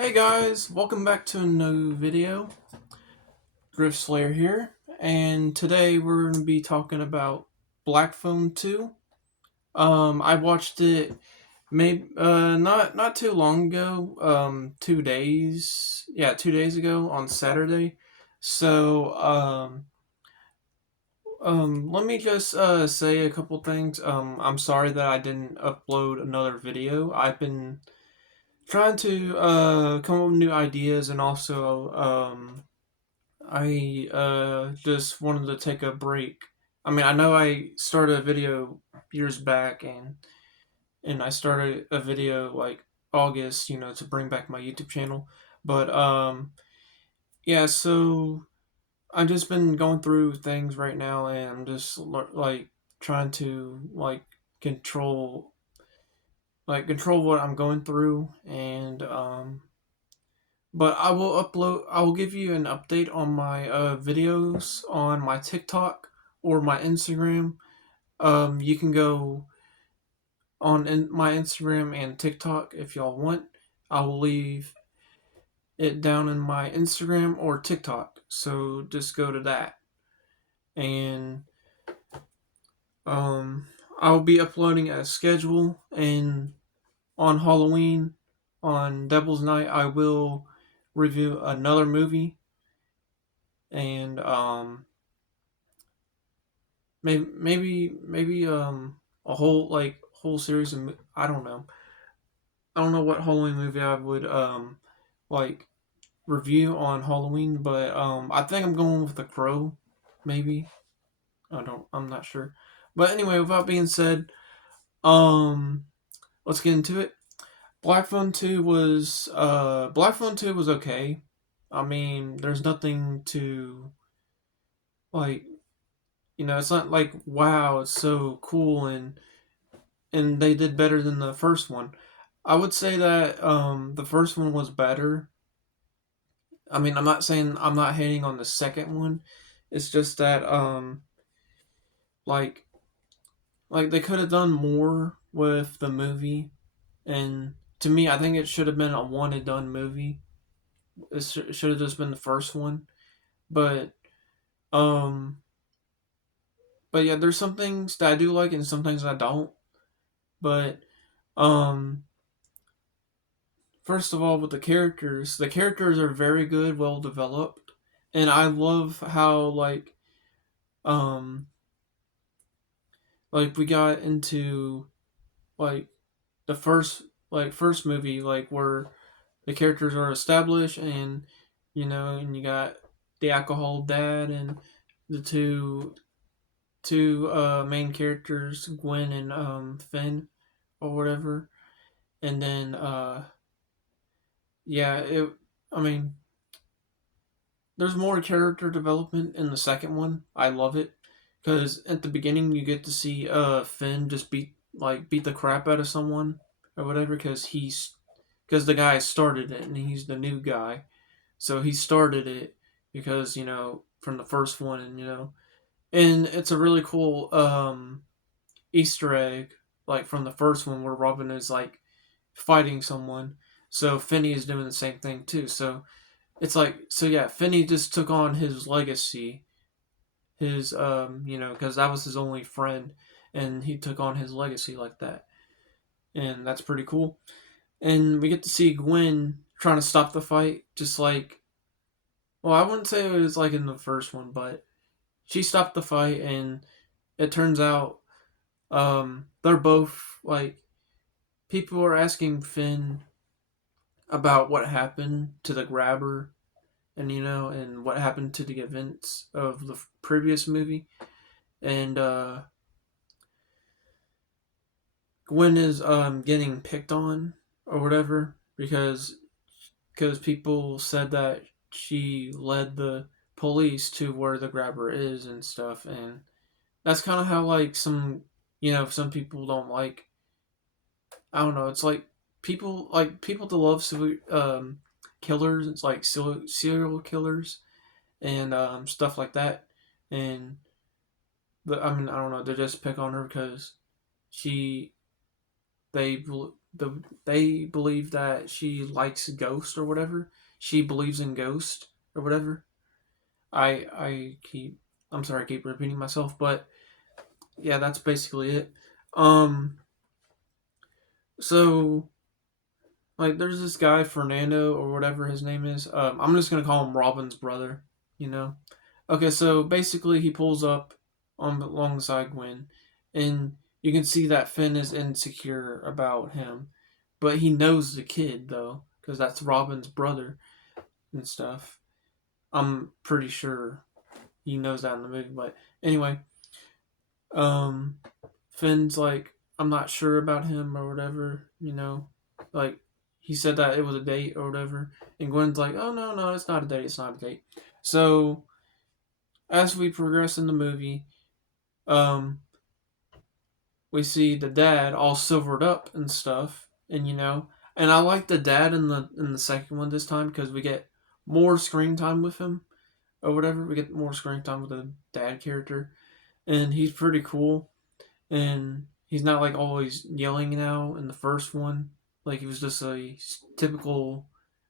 Hey guys, welcome back to a new video. Griff Slayer here, and today we're going to be talking about Black Phone 2. I watched it maybe not too long ago, 2 days, yeah, 2 days ago on Saturday. So let me just say a couple things. I'm sorry that I didn't upload another video. I've been trying to come up with new ideas, and also I just wanted to take a break. I mean, I know I started a video years back, and I started a video like August, to bring back my YouTube channel. But yeah, so I've just been going through things right now, and I'm just like trying to control what I'm going through, and but I will give you an update on my videos on my TikTok or my Instagram. You can go on my Instagram and TikTok if y'all want. I will leave it down in my Instagram or TikTok. So just go to that. And um I'll be uploading a schedule, and on Halloween, on Devil's Night, I will review another movie, and maybe a whole series of I don't know what Halloween movie I would like review on Halloween, but I think I'm going with The Crow, maybe. I'm not sure. But anyway, without being said, um let's get into it. Black Phone 2 was okay. I mean, there's nothing to like, it's not like wow, it's so cool, and they did better than the first one. I would say that the first one was better. I mean, I'm not saying I'm not hating on the second one. It's just that like they could have done more with the movie, and to me, I think it should have been a one and done movie. It should have just been the first one, but um, but yeah, there's some things that I do like and some things I don't. But um, first of all, with the characters are very good, well developed, and I love how um we got into like the first movie, where the characters are established, and and you got the alcohol dad and the two main characters, Gwen and Finn or whatever. And then yeah, it I mean, there's more character development in the second one. I love it because at the beginning you get to see Finn just beat the crap out of someone or whatever, because the guy started it and he's the new guy. So he started it because, from the first one, and it's a really cool Easter egg, like from the first one, where Robin is like fighting someone. So Finney is doing the same thing too. So it's like, so yeah, Finney just took on his legacy, his because that was his only friend, and he took on his legacy like that, and that's pretty cool. And we get to see Gwen trying to stop the fight, just like, well, I wouldn't say it was like in the first one, but she stopped the fight, and it turns out they're both like, people are asking Finn about what happened to the grabber, and and what happened to the events of the previous movie. And Gwen is getting picked on or whatever, because people said that she led the police to where the grabber is and stuff. And that's kind of how, like, some people don't like, I don't know, it's like people that love killers. It's like serial killers and stuff like that. And I mean, I don't know, they just pick on her because she they they believe that she likes ghosts or whatever. She believes in ghosts or whatever. I keep I'm sorry I keep repeating myself, but yeah, that's basically it. Um, so like there's this guy Fernando or whatever his name is. I'm just gonna call him Robin's brother. You know. Okay, so basically he pulls up on alongside Gwen, and you can see that Finn is insecure about him, but he knows the kid though, because that's Robin's brother and stuff. I'm pretty sure he knows that in the movie, but anyway, um, Finn's like, I'm not sure about him or whatever, like he said that it was a date or whatever, and Gwen's like, oh no, no, it's not a date, it's not a date. So as we progress in the movie, um, we see the dad all silvered up and stuff, and and I like the dad in the second one this time because we get more screen time with him or whatever. We get more screen time with the dad character, and he's pretty cool. And he's not like always yelling now in the first one. Like he was just a typical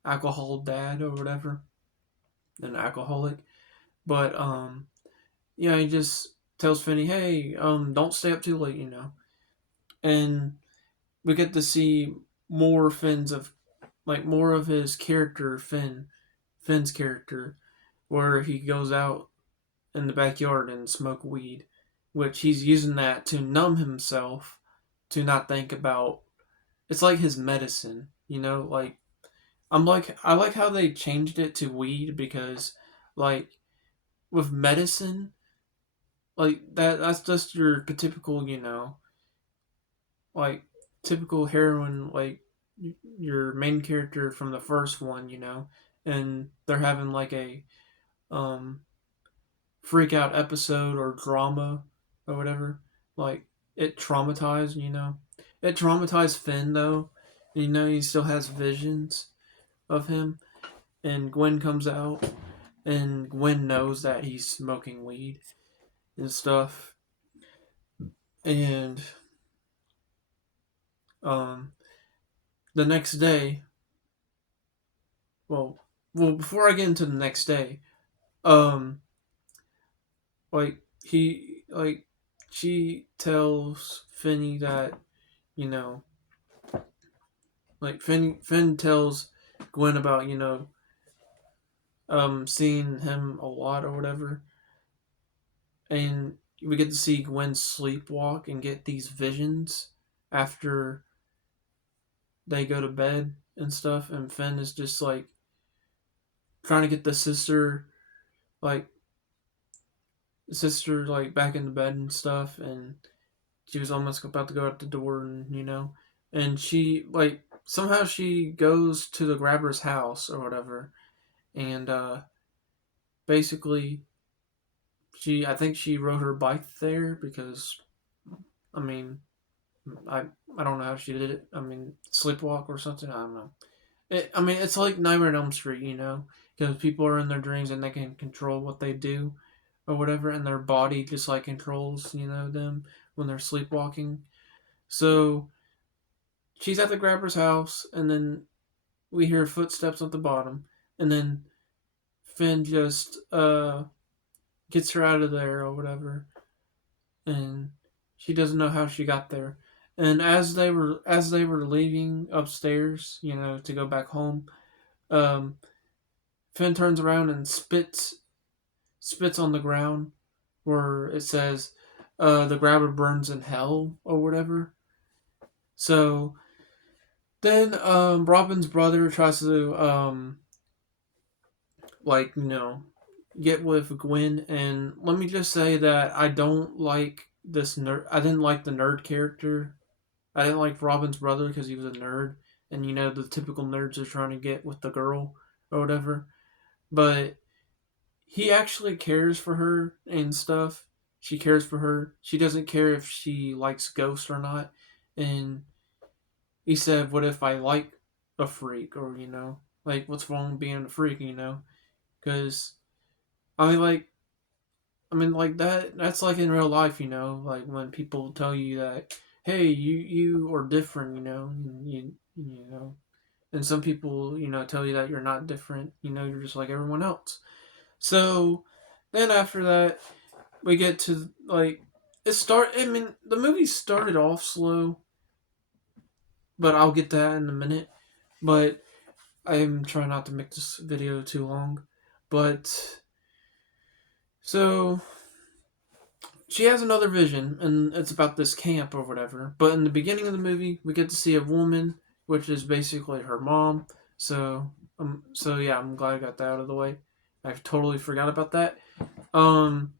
alcohol dad or whatever, an alcoholic. But yeah, he just tells Finney, "Hey, don't stay up too late," And we get to see more Finn's of like more of his character, Finn's character, where he goes out in the backyard and smoke weed, which he's using that to numb himself, to not think about. It's like his medicine, Like I like how they changed it to weed because, like, with medicine, like that's just your typical, like typical heroine, like your main character from the first one, and they're having like a um freak out episode or drama or whatever. Like it traumatized, It traumatized Finn though. He still has visions of him, and Gwen comes out, and Gwen knows that he's smoking weed and stuff. And um the next day, well, before I get into the next day, um like like she tells Finney that, you know, like Finn tells Gwen about, seeing him a lot or whatever, and we get to see Gwen sleepwalk and get these visions after they go to bed and stuff, and Finn is just like trying to get like sister like back in the bed and stuff, and she was almost about to go out the door, and and she like somehow she goes to the grabber's house or whatever, and basically I think she rode her bike there because I mean I I don't know how she did it. I mean sleepwalk or something. I don't know. I mean it's like Nightmare on Elm Street, because people are in their dreams and they can control what they do or whatever, and their body just like controls them when they're sleepwalking. So she's at the grabber's house, and then we hear footsteps at the bottom, and then Finn just gets her out of there or whatever, and she doesn't know how she got there. And as they were leaving upstairs, to go back home, um, Finn turns around and spits on the ground where it says, "The grabber burns in hell" or whatever. So then, Robin's brother tries to like get with Gwen, and let me just say that I don't like this nerd. I didn't like the nerd character. I didn't like Robin's brother because he was a nerd, and the typical nerds are trying to get with the girl or whatever. But he actually cares for her and stuff. She cares for her. She doesn't care if she likes ghosts or not. And he said, "What if I like a freak?" Or like, what's wrong with being a freak? Because I mean, like that. That's like in real life, Like when people tell you that, hey, you are different, you know, and some people, tell you that you're not different, you're just like everyone else. So then after that, we get to like I mean, the movie started off slow, but I'll get to that in a minute. But I'm trying not to make this video too long. But so she has another vision, and it's about this camp or whatever. But in the beginning of the movie, we get to see a woman, which is basically her mom. So yeah, I'm glad I got that out of the way. I totally forgot about that. Um,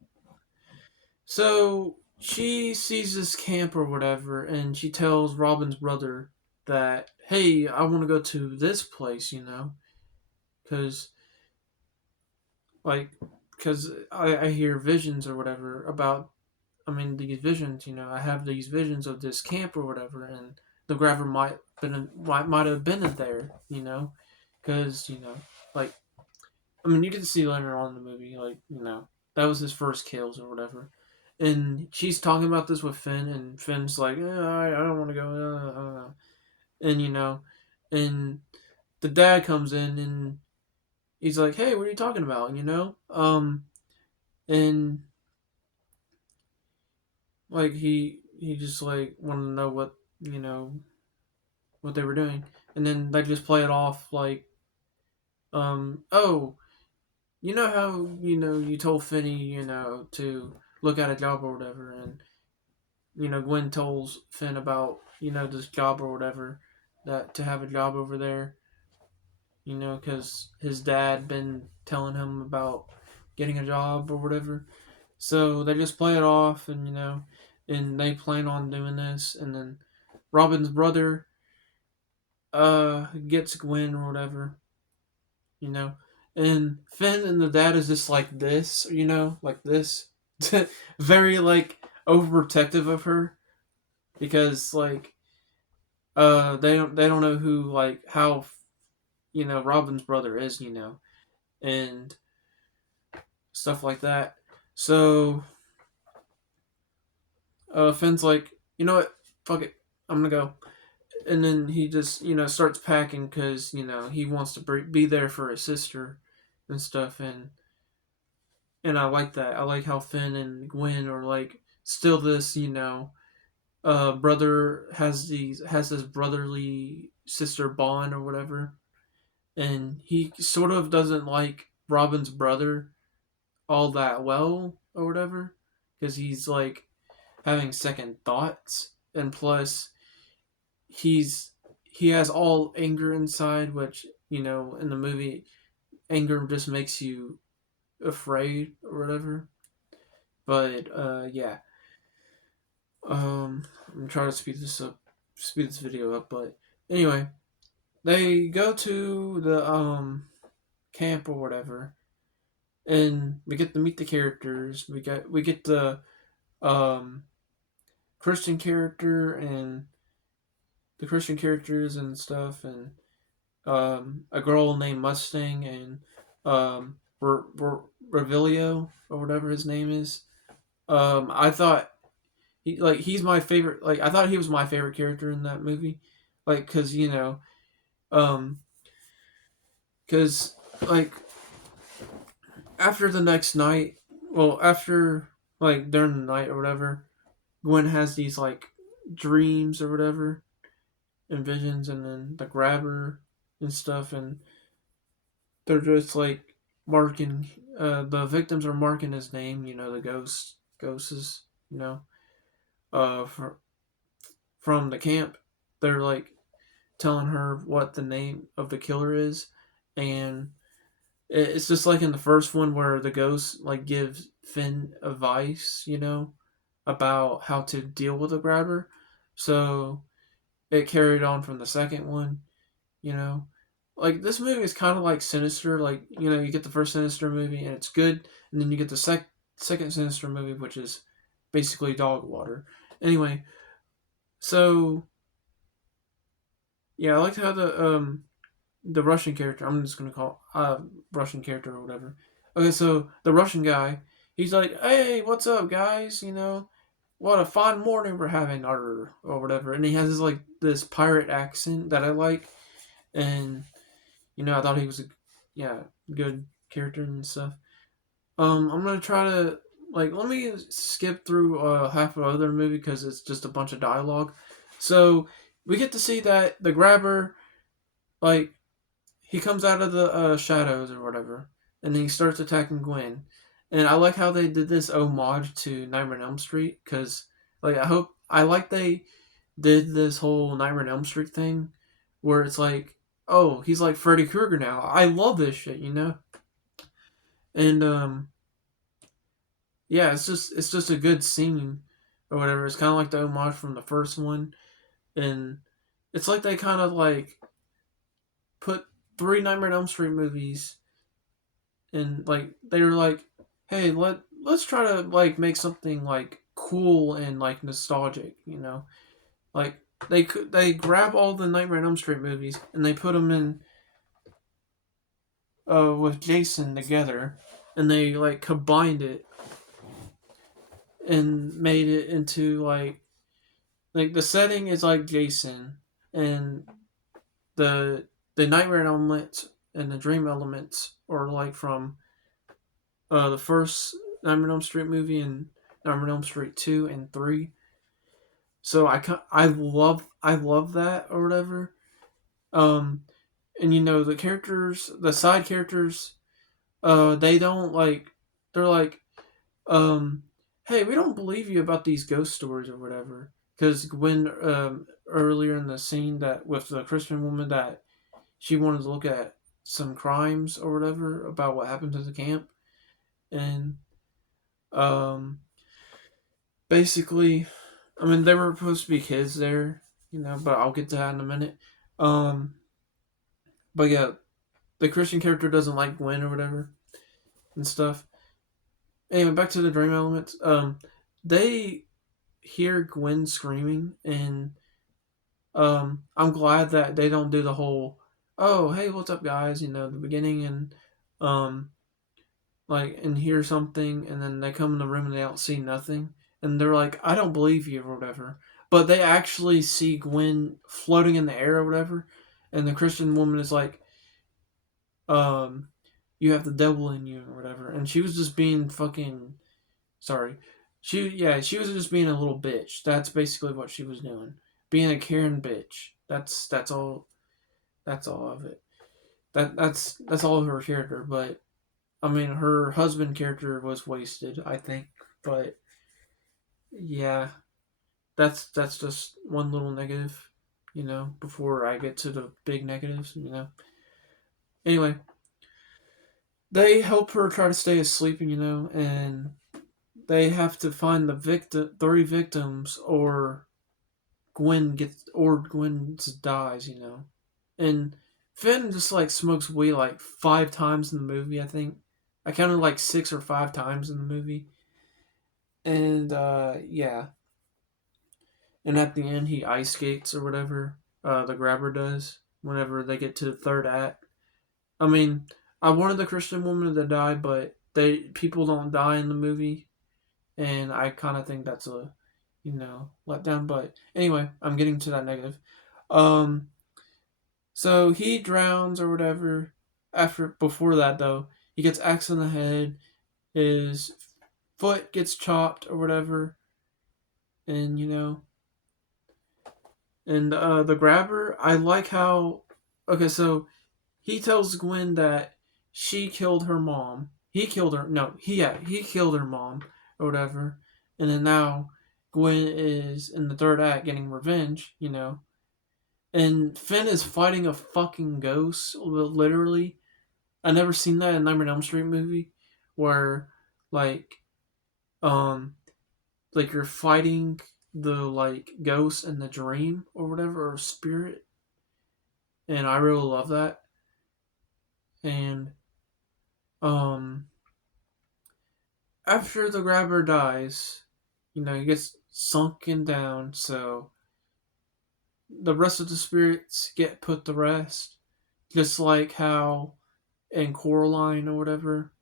so she sees this camp or whatever, and she tells Robin's brother that, hey, I want to go to this place, because like, because I hear visions or whatever about. I mean, these visions, I have these visions of this camp or whatever, and the grabber might have been in there, because like, I mean, you can see later on in the movie, like, that was his first kills or whatever. And she's talking about this with Finn, and Finn's like, I don't want to go. And, and the dad comes in, and he's like, hey, what are you talking about, And, like, he just, like, wanted to know you know, what they were doing. And then they just play it off like, oh, you know how, you told Finney, to look at a job or whatever, and Gwen tells Finn about this job or whatever, that to have a job over there, because his dad been telling him about getting a job or whatever. So they just play it off, and and they plan on doing this, and then Robin's brother gets Gwen or whatever, you know, and Finn and the dad is just like this, like this, very like overprotective of her, because like they don't know who, like, how Robin's brother is, and stuff like that. So Finn's like, you know what, fuck it, I'm gonna go. And then he just starts packing, because he wants to be there for his sister and stuff. And I like that. I like how Finn and Gwen are like still this, brother has this brotherly sister bond or whatever. And he sort of doesn't like Robin's brother all that well or whatever, because he's like having second thoughts. And plus he has all anger inside, which in the movie, anger just makes you afraid or whatever. But yeah, I'm trying to speed this video up. But anyway, they go to the camp or whatever, and we get to meet the characters. We get the um Christian character and the Christian characters and stuff, and a girl named Mustang, and Revelio or whatever his name is. I thought he's my favorite. Like, I thought he was my favorite character in that movie, like, because um, because like after the next night, well, after like during the night or whatever, Gwen has these like dreams or whatever and visions, and then the grabber and stuff, and they're just like marking. The victims are marking his name. The ghosts. You know, uh, for, from the camp, they're like telling her what the name of the killer is, and it's just like in the first one where the ghost like gives Finn advice, about how to deal with a grabber. So it carried on from the second one, you know. Like, this movie is kind of like Sinister. Like, you get the first Sinister movie and it's good, and then you get the second Sinister movie, which is basically dog water. Anyway, so yeah, I liked how the Russian character. I'm just gonna call Russian character or whatever. Okay, so the Russian guy, he's like, "Hey, what's up, guys?" what a fine morning we're having, or whatever. And he has this, like, this pirate accent that I like, and I thought he was a yeah good character and stuff. I'm gonna try to, like, let me skip through half of the other movie because it's just a bunch of dialogue. So we get to see that the grabber, like, he comes out of the shadows or whatever, and then he starts attacking Gwen. And I like how they did this homage to Nightmare on Elm Street because, like, I like they did this whole Nightmare on Elm Street thing where it's like, oh, he's like Freddy Krueger now. I love this shit. And yeah, it's just a good scene or whatever. It's kind of like the homage from the first one, and it's like they kind of like put three Nightmare on Elm Street movies, and like they were like, hey, let's try to like make something like cool and like nostalgic. Like they grab all the Nightmare on Elm Street movies and they put them in with Jason together, and they like combined it and made it into like the setting is like Jason, and the the nightmare elements and the dream elements are like from the first Nightmare on Elm Street movie and Nightmare on Elm Street 2 and 3. So I love that or whatever. Um, and the characters, the side characters, they don't like. They're like, um, hey, we don't believe you about these ghost stories or whatever. Because when earlier in the scene that with the Christian woman that she wanted to look at some crimes or whatever about what happened to the camp, and um, basically, I mean they were supposed to be kids there, but I'll get to that in a minute. Um, but yeah, the Christian character doesn't like Gwen or whatever and stuff. Anyway, back to the dream elements. They hear Gwen screaming, and I'm glad that they don't do the whole, oh, hey, what's up, guys? The beginning, and um, like, and hear something, and then they come in the room and they don't see nothing, and they're like, I don't believe you or whatever. But they actually see Gwen floating in the air or whatever, and the Christian woman is like, um, you have the devil in you or whatever, and she was just being fucking sorry. She was just being a little bitch. That's basically what she was doing. Being a Karen bitch. That's all. That's all of it. That's all of her character. But I mean, her husband character was wasted, I think. But yeah, that's just one little negative. Before I get to the big negatives. Anyway, they help her try to stay asleep, and they have to find three victims, Gwen dies. And Finn just like smokes weed like 5 times in the movie. I think I counted like 6 or 5 times in the movie, and yeah. And at the end, he ice skates or whatever. The grabber does whenever they get to the third act. I mean, I wanted the Christian woman to die, but people don't die in the movie, and I kind of think that's a letdown. But anyway, I'm getting to that negative. Um, so he drowns or whatever. Before that though, he gets axed in the head. His foot gets chopped or whatever, and and the grabber. I like how. Okay, so he tells Gwen that she killed her mom. He killed her. No, he killed her mom or whatever. And then now Gwen is in the third act getting revenge. And Finn is fighting a fucking ghost, literally. I never seen that in Nightmare on Elm Street movie, where like um like you're fighting the like ghost in the dream or whatever or spirit, and I really love that. And um after the grabber dies, he gets sunken down, so the rest of the spirits get put to rest, just like how in Coraline or whatever,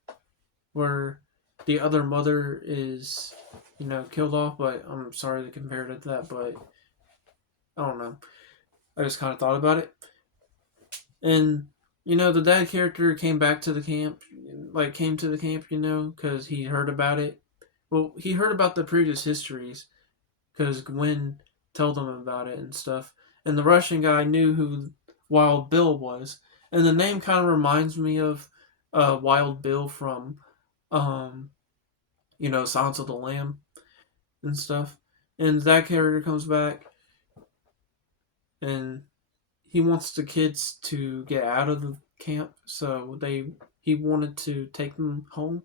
where the other mother is, killed off. But I'm sorry to compare it to that, but I don't know. I just kind of thought about it, and the dad character came back to the camp, like came to the camp, because he heard about it. Well, he heard about the previous histories because Gwen told him about it and stuff. And the Russian guy knew who Wild Bill was, and the name kind of reminds me of Wild Bill from, um, Silence of the Lamb and stuff. And that character comes back, and he wants the kids to get out of the camp, so he wanted to take them home.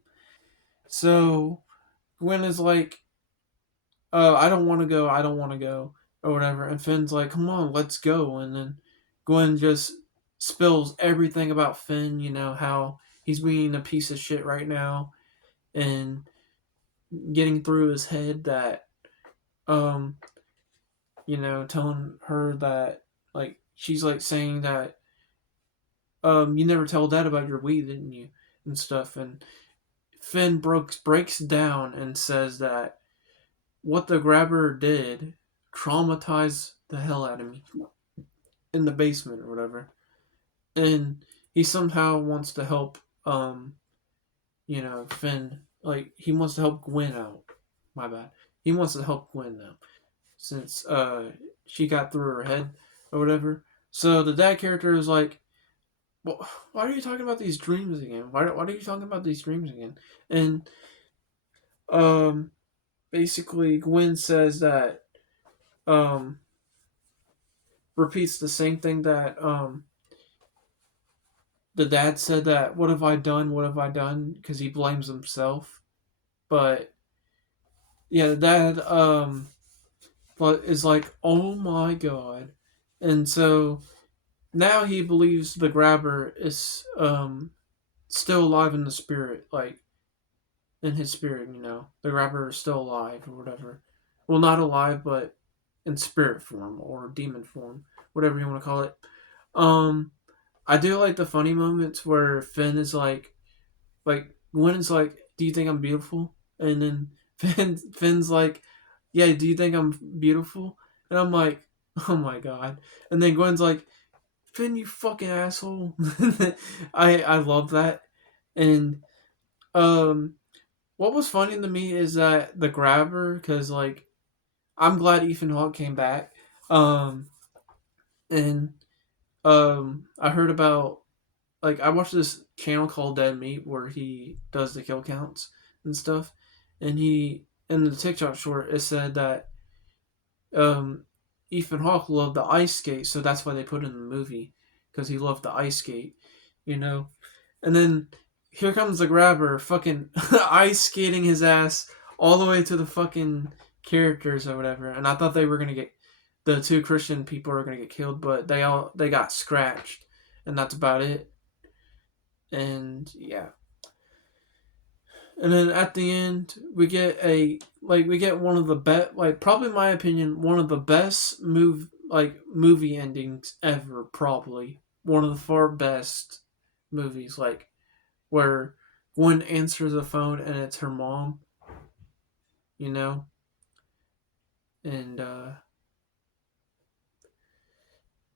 So Gwen is like, I don't want to go, I don't want to go, or whatever. And Finn's like, come on, let's go. And then Gwen just spills everything about Finn, how he's being a piece of shit right now, and getting through his head that, um, telling her that, like, she's like saying that, you never told Dad about your weed, didn't you? And stuff. And Finn breaks down and says that what the grabber did traumatized the hell out of me in the basement or whatever. And he somehow wants to help, Finn. Like, he wants to help Gwen out. My bad. He wants to help Gwen now. Since she got through her head or whatever. So the dad character is like, well, why are you talking about these dreams again? Why are you talking about these dreams again? And um, basically, Gwen says that, um, repeats the same thing that the dad said, that what have I done? What have I done? Because he blames himself. But yeah, the dad but is like, oh my god. And so now he believes the grabber is still alive in the spirit, like in his spirit, the grabber is still alive or whatever. Well, not alive, but in spirit form or demon form, whatever you want to call it. Um, I do like the funny moments where Finn is like Gwen is like, "Do you think I'm beautiful?" And then Finn's like, "Yeah, do you think I'm beautiful?" And I'm like, "Oh my god!" And then Gwen's like, "Finn, you fucking asshole." I love that. And um, what was funny to me is that the grabber, because like I'm glad Ethan Hawke came back. Um, and I heard about, like, I watched this channel called Dead Meat where he does the kill counts and stuff, and he in the TikTok short it said that um, Ethan Hawke loved the ice skate, so that's why they put it in the movie because he loved the ice skate, you know. And then here comes the grabber, fucking ice skating his ass all the way to the fucking characters or whatever. And I thought they were gonna get, the two Christian people are gonna get killed, but they got scratched, and that's about it. And yeah, and then at the end we get one of the best, like, probably in my opinion, one of the best movie endings ever. Probably one of the far best movies, like where Gwen answers the phone and it's her mom, you know, and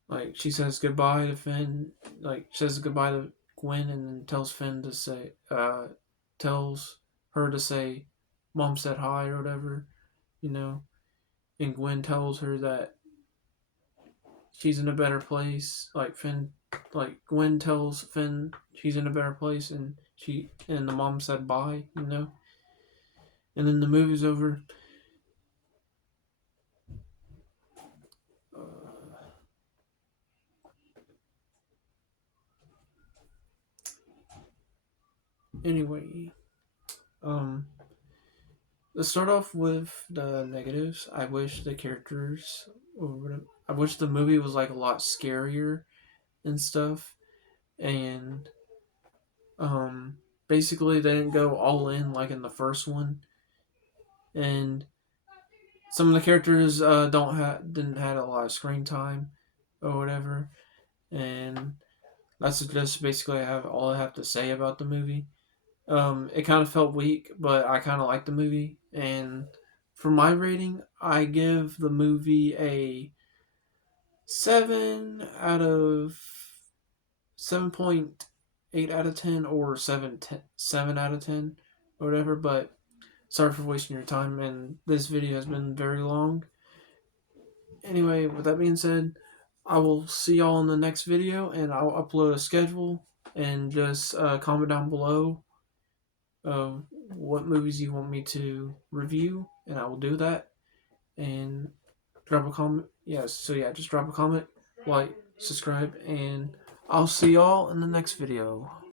like she says goodbye to Finn, like says goodbye to Gwen, and then tells Finn to say, tells her to say, "Mom said hi" or whatever, you know, and Gwen tells her that she's in a better place. Like Gwen tells Finn she's in a better place, and the mom said bye, and then the movie's over. Uh, anyway, um, let's start off with the negatives. I wish the characters, or I wish the movie was like a lot scarier and stuff, and basically they didn't go all in like in the first one, and some of the characters didn't had a lot of screen time or whatever, and that's just basically all I have to say about the movie. It kind of felt weak, but I kind of liked the movie. And for my rating, I give the movie a 7 out of 10 or 7 out of 10 or whatever. But sorry for wasting your time, and this video has been very long. Anyway, with that being said, I will see y'all in the next video, and I'll upload a schedule, and just comment down below what movies you want me to review, and I will do that. And drop a comment. Yes, so yeah, just drop a comment, like, subscribe, and I'll see y'all in the next video.